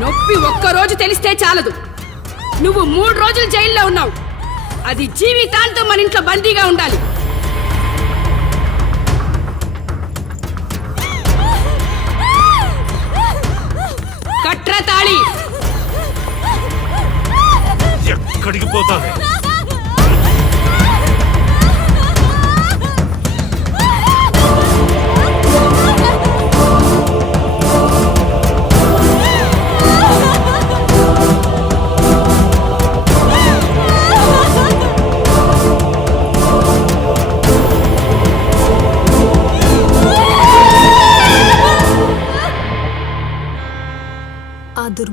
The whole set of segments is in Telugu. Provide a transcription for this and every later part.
నొప్పి రోజు తెలిస్తే చాలదు. నువ్వు మూడు రోజులు జైల్లో ఉన్నావు. అది జీవితాంతం మన ఇంట్లో బందీగా ఉండాలి. కట్ర తాళి ఎక్కడికి పోతావే?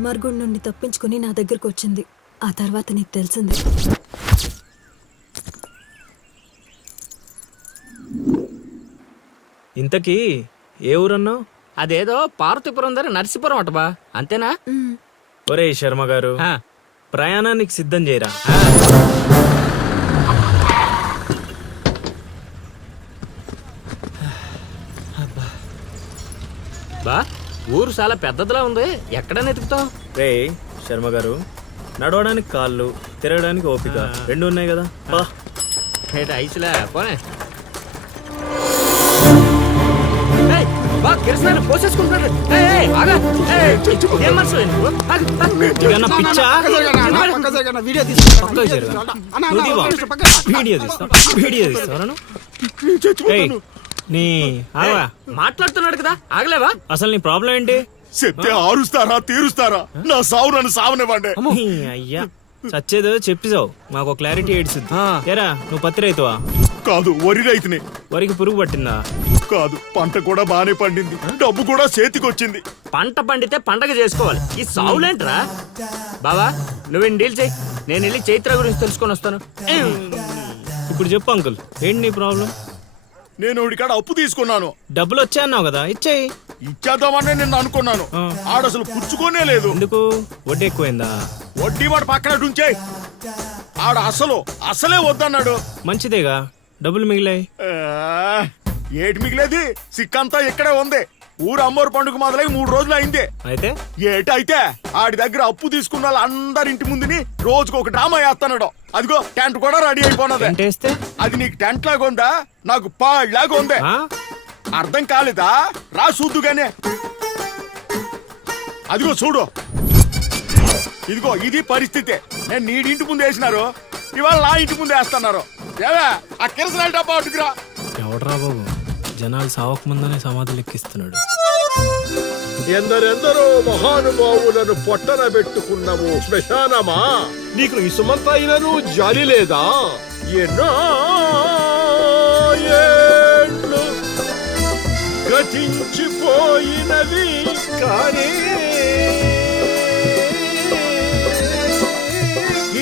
దుర్మార్గుడి నుండి తప్పించుకుని నా దగ్గరకు వచ్చింది. ఆ తర్వాత నీకు తెలిసింది. ఇంతకీ ఏ ఊరన్నావు? అదేదో పార్వతీపురం దగ్గర నరసీపురం అట బా. అంతేనా? ఒరే శర్మ గారు ఆ, ప్రయాణానికి సిద్ధం చేయరా? బా. ఊరు చాలా పెద్దదిలా ఉంది. ఎక్కడ వెతుకుతాం రే శర్మ గారు నడవడానికి కాళ్ళు తిరగడానికి ఓపిక రెండు ఉన్నాయి కదా. ఐసులా? పోనే. పోసేసుకుంటున్నాడు? వీడియో తీసి పక్కకు జరుగు. నువ్వు తీవా? వీడియో తీస్తా వీడియో? ఏయ్, నీ ఆవా మాట్లాడుతున్నాడు కదా ఆగలేవా? అసలు నీ ప్రాబ్లం ఏంటి? చెప్తే ఆరుస్తారా తీరుస్తారా? నా సావు నన్ను సావనివ్వండి. నీ అయ్యా. చచ్చేదో చెప్పిసావు మాకు క్లారిటీ ఏడ్చుద్ది ఏరా నువ్వు పత్తి రైతువా? కాదు వరి రైతుని. వరికి పురుగు పట్టిందా? కాదు పంట కూడా బానే పండింది. డబ్బు కూడా చేతికొచ్చింది. పంట పండితే పండగ చేసుకోవాలి. ఈ సావులేంట్రా? బావా నువ్వు డీల్ చేయి. నేను వెళ్ళి చైత్ర గురించి తెలుసుకొని వస్తాను. ఇప్పుడు చెప్పు అంకుల్. ఏంటి నీ ప్రాబ్లం? నేను కాడ అప్పు తీసుకున్నాను. డబ్బులు వచ్చాయన్నావు కదా ఇచ్చేయి. ఇచ్చేద్దామని నేను అనుకున్నాను. ఆ. ఆడసలు పుచ్చుకోనే లేదు. ఎందుకు? వడ్డీ ఎక్కువైందా? వడ్డీ వాడు పక్కన ఉంచే ఆడ అసలు అసలే వద్దన్నాడు. మంచిదేగా డబ్బులు మిగిలాయి. ఆ, ఏటి మిగిలేది? సిక్కంతా ఇక్కడే ఉంది. ఊరు అమ్మోరు పండుగ మొదలై మూడు రోజులు అయింది. అయితే? ఏటైతే ఆడి దగ్గర అప్పు తీసుకున్న వాళ్ళు అందరి ఇంటి ముందుని రోజుకు ఒక డ్రామా వేస్తున్నాడు అదిగో టెంట్ కూడా రెడీ అయిపోయినది ఎంటేస్తే అది నీకు టెంట్ లాగా ఉందా? నాకు పాళ్ళలాగా ఉంది? అర్థం కాలేదా? రా చూద్దుగానే అదిగో చూడు. ఇదిగో ఇది పరిస్థితి. నేను నీడి ఇంటి ముందు వేసినారు. ఇవాళ నా ఇంటి ముందు వేస్తున్నారు. ఏవే ఆ కిరసనాల డబ్బా అటుకురా ఎవడరా బాబు? జనాలు సావకముందనే సమాధులు ఎక్కిస్తున్నాడు. ఎందరెందరో మహానుభావులను పొట్టన పెట్టుకున్నాము శ్మశానమా? నీకు ఇసుమంతైనను జాలి లేదా? ఎన్నో ఏండ్లు గతించిపోయినవి కానీ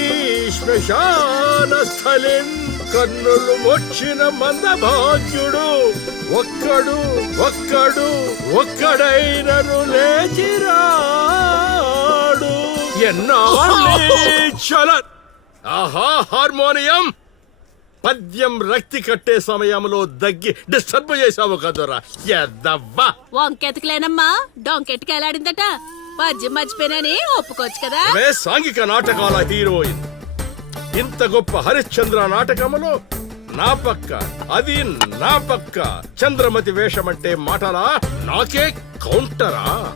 ఈ శ్మశాన స్థలిన్ కన్నులు వచ్చిన మందభాగ్యుడు. ఒక్కడు ఒక్కడు ఒక్కడైనను లేచిరాడు. ఎన్నాళ్ళీ చల. ఆహా హార్మోనియం. పద్యం రక్తి కట్టే సమయంలో దగ్గి డిస్టర్బ్ చేసావు కదరా. ఎద్దవ్వా. వంకెతకలేనమ్మా డొంకెట్టుకు ఎలాడిందట పద్యం మర్చిపోయినని ఒప్పుకోవచ్చు కదా. సాంఘిక నాటకాల హీరోయిన్. ఇంత గొప్ప హరిశ్చంద్ర నాటకములో నా పక్క అది నా పక్క. చంద్రమతి వేషమంటే మాటలా? నాకే కౌంటరా?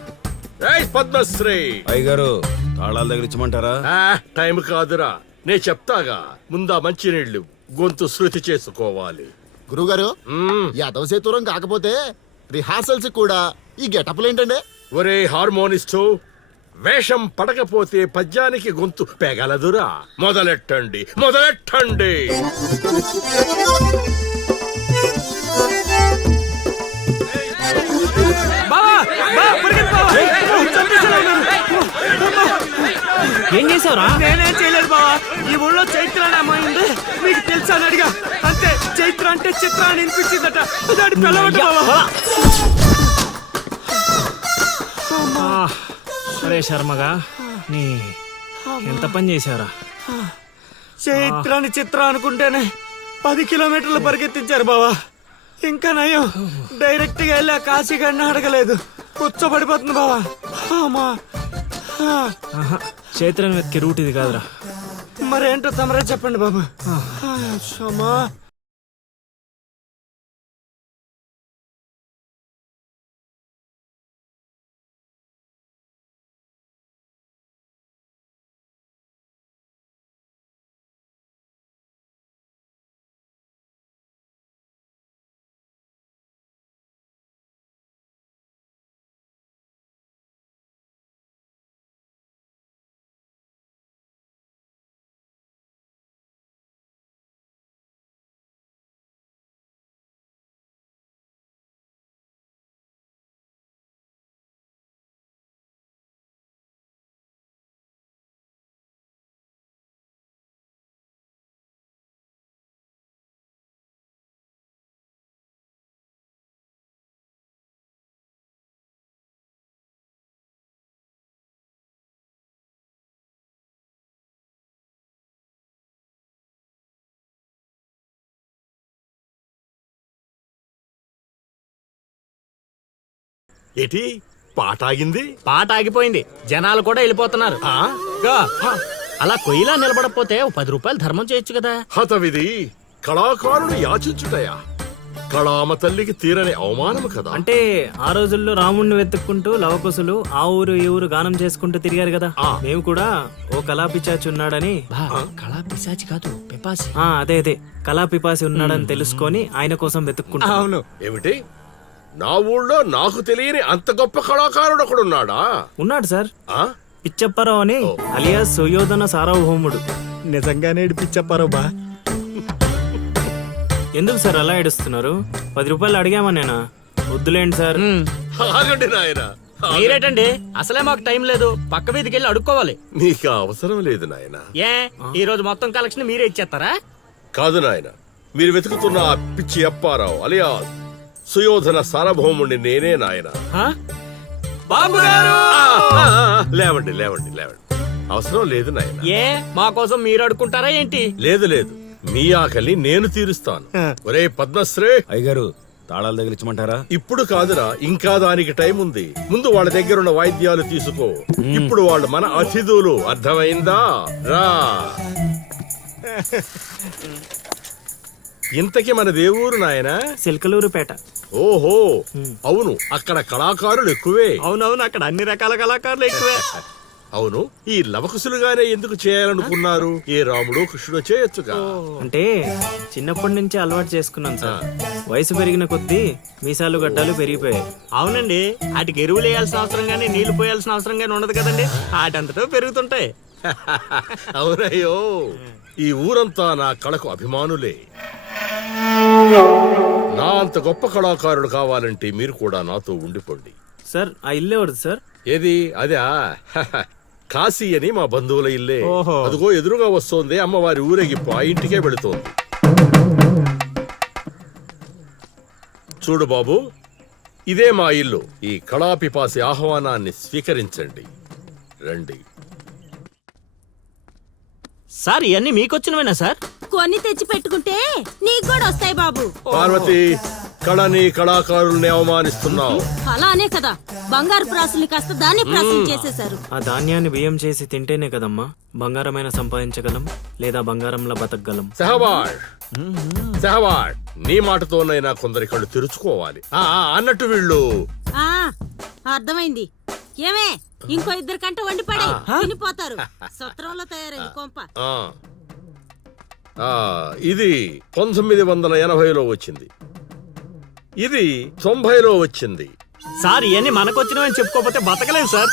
పద్మశ్రీ! అయ్యగారు తాళాల దగ్గర ఇచ్చమంటారా? ఆ, టైం కాదురా. నే చెప్తాగా ముందా మంచినీళ్ళు గొంతు శృతి చేసుకోవాలి. గురుగారు. యాదవ సేతురం కాకపోతే రిహార్సల్స్ కూడా ఈ గెటప్లు ఏంటండి ఒరే హార్మోనిస్టు వేషం పడకపోతే పద్యానికి గొంతు పెగలదురా. మొదలెట్టండి మొదలెట్టండి. ఏం చేసావురా నేనేం చేయలేదు బావా. ఈ ఊళ్ళో చైత్ర అనే అమ్మాయి ఉంది. మీకు తెలుసా అని అడిగా. అంతే చైత్ర అంటే చిత్ర అని వినిపించిందట. దాని పిల్లవట బావా. అరే శర్మగా నీ ఎంత పని చేసావురా చైత్రాన్ని చిత్ర అనుకుంటేనే పది కిలోమీటర్లు పరిగెత్తించారు బావా. ఇంకా నయం. డైరెక్ట్గా వెళ్ళి ఆ కాశీగాడిని అడగలేదు. కూర్చోబడిపోతుంది బావా. అమ్మా. ఆహా, చైత్రను వెతికే రూట్ ఇది కాదురా. మరేంటో తమరే చెప్పండి బాబు. అమ్మా. ఏటి? పాట ఆగింది? పాట ఆగిపోయింది. జనాలు కూడా వెళ్ళిపోతున్నారు. అలా కొయ్యిలా నిలబడకపోతే ఓ పది రూపాయలు ధర్మం చేయొచ్చు కదా. హతవిధి కళాకారుడు యాచించుటయా? కళామ తల్లికి తీరని అవమానము కదా. అంటే ఆ రోజుల్లో రాముణ్ణి వెతుక్కుంటూ లవకుశులు ఆ ఊరు ఈ ఊరు గానం చేసుకుంటూ తిరిగారు కదా. మేము కూడా ఓ కళా పిచాచి ఉన్నాడని. కళా పిశాచి కాదు పిపాసి. ఆ, అదే అదే. కళా పిపాసి ఉన్నాడని తెలుసుకొని ఆయన కోసం వెతుక్కుంటా. అవును. ఏమిటి? నా ఊళ్ళో నాకు తెలియని అంత గొప్ప కళాకారుడు ఒకడున్నాడా? ఉన్నాడు సార్. ఆ? పిచ్చప్పరావు అని అలియాస్ సుయోధన సార్వభౌముడు. నిజంగానే ఏడిపించప్పారో బా. ఎందుకు సార్ అలా ఏడుస్తున్నారు? పది రూపాయలు అడిగామా నేనా? వద్దులేండి సార్. ఆగండి నాయన. మీరేటండి? అసలే మాకు టైం లేదు. పక్క వీధికి వెళ్ళి అడుక్కోవాలి. నీకు ఆ అవసరం లేదు నాయన. ఏ? ఈ రోజు మొత్తం కలెక్షన్ మీరే ఇచ్చేస్తారా? కాదు నాయన. మీరు వెతుకుతున్న ఆ పిచ్చి అప్పారావు అలియా సుయోధన సార్వభౌముణ్ణి నేనే నాయన. లేవండి లేవండి లేవండి. అవసరం లేదు నాయన. ఏ? మా కోసం మీరు అడుక్కుంటారా ఏంటి? లేదు లేదు. మీ ఆకలి నేను తీరుస్తాను. ఒరే పద్మశ్రీ! అయ్యగారు తాళాలు తగిలించమంటారా? ఇప్పుడు కాదురా ఇంకా దానికి టైం ఉంది. ముందు వాళ్ళ దగ్గర ఉన్న వాయిద్యాలు తీసుకో. ఇప్పుడు వాళ్ళు మన అతిథులు. అర్థమైందా? రా. ఇంతకి మన దేవురు నాయనా? సిల్కలూరుపేట. ఓహో అవును అక్కడ కళాకారులు ఎక్కువే. అవునవును అక్కడ అన్ని రకాల కళాకారులు ఎక్కువే. అవును ఈ లవకుశులుగానే ఎందుకు చేయాలనుకున్నారు? ఏ రాముడు కృష్ణుడు చేయొచ్చుగా. అంటే చిన్నప్పటి నుంచి అలవాటు చేసుకున్నాను సార్. వయసు పెరిగిన కొద్దీ మీసాలు గడ్డాలు పెరిగిపోయాయి. అవునండి వాటికి ఎరువులు వేయాల్సిన అవసరం గానీ నీళ్ళు పోయాల్సిన అవసరం గానీ ఉండదు కదండి. వాటంతటో పెరుగుతుంటాయి. అవునయ్యో ఈ ఊరంతా నా కళకు అభిమానులే. నా అంత గొప్ప కళాకారుడు కావాలంటే మీరు కూడా నాతో ఉండిపోండి. సార్ ఆ ఇల్లు ఎవరిది సార్? ఏది? అదా కాశీ అని మా బంధువుల ఇల్లే. అదిగో ఎదురుగా వస్తోంది అమ్మవారి ఊరేగిప్పు ఆ ఇంటికే వెళుతోంది. చూడు బాబు ఇదే మా ఇల్లు. ఈ కళాపిపాసి ఆహ్వానాన్ని స్వీకరించండి. రండి. సార్ ఇవన్నీ మీకొచ్చినవేనా సార్? కొన్ని తెచ్చి పెట్టుకుంటే నీకు కూడా వస్తాయి బాబు. పార్వతి కళని కళాకారుల్ని అవమానిస్తున్నావు. అలానే కదా. బంగారు ప్రాసుల్ని కాస్త దాన్ని ప్రాసులు చేసేశారు. ఆ ధాన్యాన్ని బియ్యం చేసి తింటేనే కదమ్మా. బంగారమైన సంపాదించగలం లేదా బంగారంలో బతకగలం. సెహబాడ్ సెహబాడ్ నీ మాటతోనైనా కొందరి కళ్ళు తెరుచుకోవాలి. ఆ ఆ, అన్నట్టు వీళ్ళు. ఆ అర్థమైంది. ఏమే ఇంకో ఇద్దరు కంట వండి పడే తినిపోతారు. సత్రంలో తయారైంది కొంప. ఆ, ఇది పంతొమ్మిది వందల ఎనభైలో వచ్చింది. ఇది తొంభైలో వచ్చింది. సార్ ఇవన్నీ మనకొచ్చినవని చెప్పుకోకపోతే బతకలేదు సార్.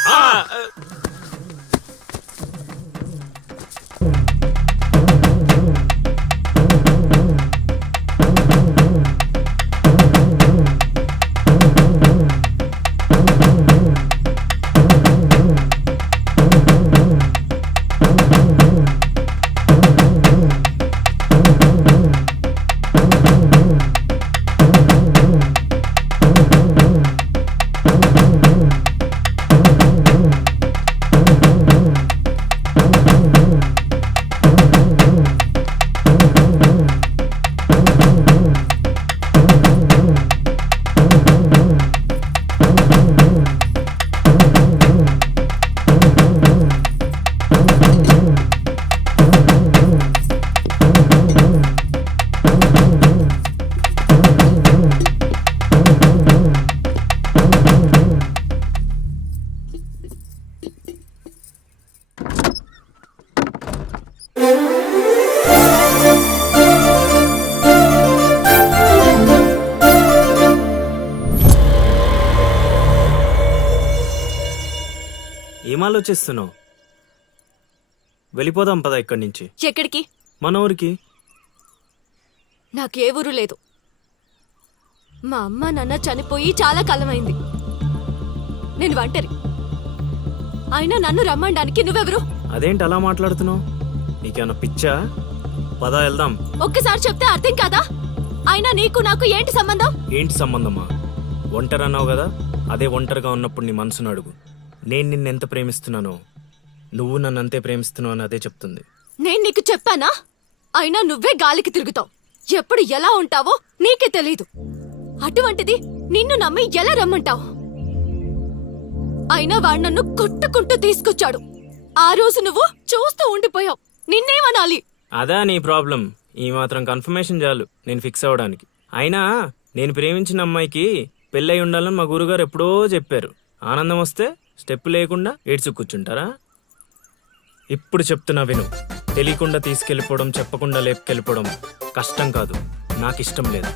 ఆలోచిస్తున్నావు వెళ్ళిపోదాం పద ఇక్కడి నుంచి. ఎక్కడికి? మన ఊరికి. నాకే ఊరు లేదు. మా అమ్మ నాన్న చనిపోయి చాలా కాలమైంది. నేను ఒంటరి. అయినా నన్ను రమ్మడానికి నువ్వెవరు? అదేంటి అలా మాట్లాడుతున్నావు? నీకేమన్నా పిచ్చా? పద వెళ్దాం. ఒక్కసారి చెప్తే అర్థం కాదా? అయినా నీకు నాకు ఏంటి సంబంధం? ఏంటి సంబంధమా? ఒంటరి అన్నావు కదా? అదే ఒంటరిగా ఉన్నప్పుడు నీ మనసును అడుగు. నేను నిన్నెంత ప్రేమిస్తున్నానో నువ్వు నన్ను అంతే ప్రేమిస్తున్నావు అని అదే చెప్తుంది. నేను నీకు చెప్పానా? అయినా నువ్వే గాలికి తిరుగుతావు. ఎప్పుడు ఎలా ఉంటావో నీకే తెలీదు. అటువంటిది నిన్ను నమ్మి ఎలా రమ్మంటావు? అయినా వాడు నన్ను కొట్టుకుంటూ తీసుకొచ్చాడు. ఆ రోజు నువ్వు చూస్తూ ఉండిపోయావు. నిన్నేమనాలి? అదా నీ ప్రాబ్లం. ఈ మాత్రం కన్ఫర్మేషన్ చాలు నేను ఫిక్స్ అవ్వడానికి. అయినా నేను ప్రేమించిన అమ్మాయికి పెళ్ళై ఉండాలని మా గురుగారు ఎప్పుడో చెప్పారు. ఆనందం వస్తే స్టెప్ లేకుండా ఏడ్చి కూర్చుంటారా? ఇప్పుడు చెప్తున్నా విను. తెలియకుండా తీసుకెళ్ళిపోవడం చెప్పకుండా లేపుకెళ్ళిపోవడం కష్టం కాదు. నాకు ఇష్టం లేదు.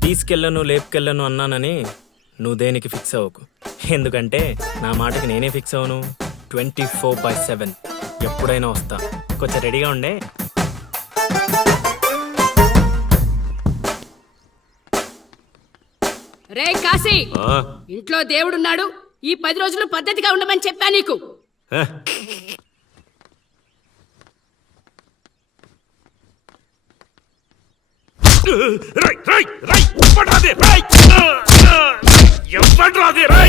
తీసుకెళ్ళను లేపుకెళ్ళను అన్నానని నువ్వు దేనికి ఫిక్స్ అవ్వకు. ఎందుకంటే నా మాటకి నేనే ఫిక్స్ అవ్వను ట్వంటీ ఫోర్ బై సెవెన్. ఎప్పుడైనా వస్తా. కొంచెం రెడీగా ఉండే. రే కాశీ! ఇంట్లో దేవుడున్నాడు. ఈ పది రోజులు పద్ధతిగా ఉండమని చెప్పా నీకు. రై రై రై ఇవ్వడ్రాది రై ఇవ్వడ్రాది రై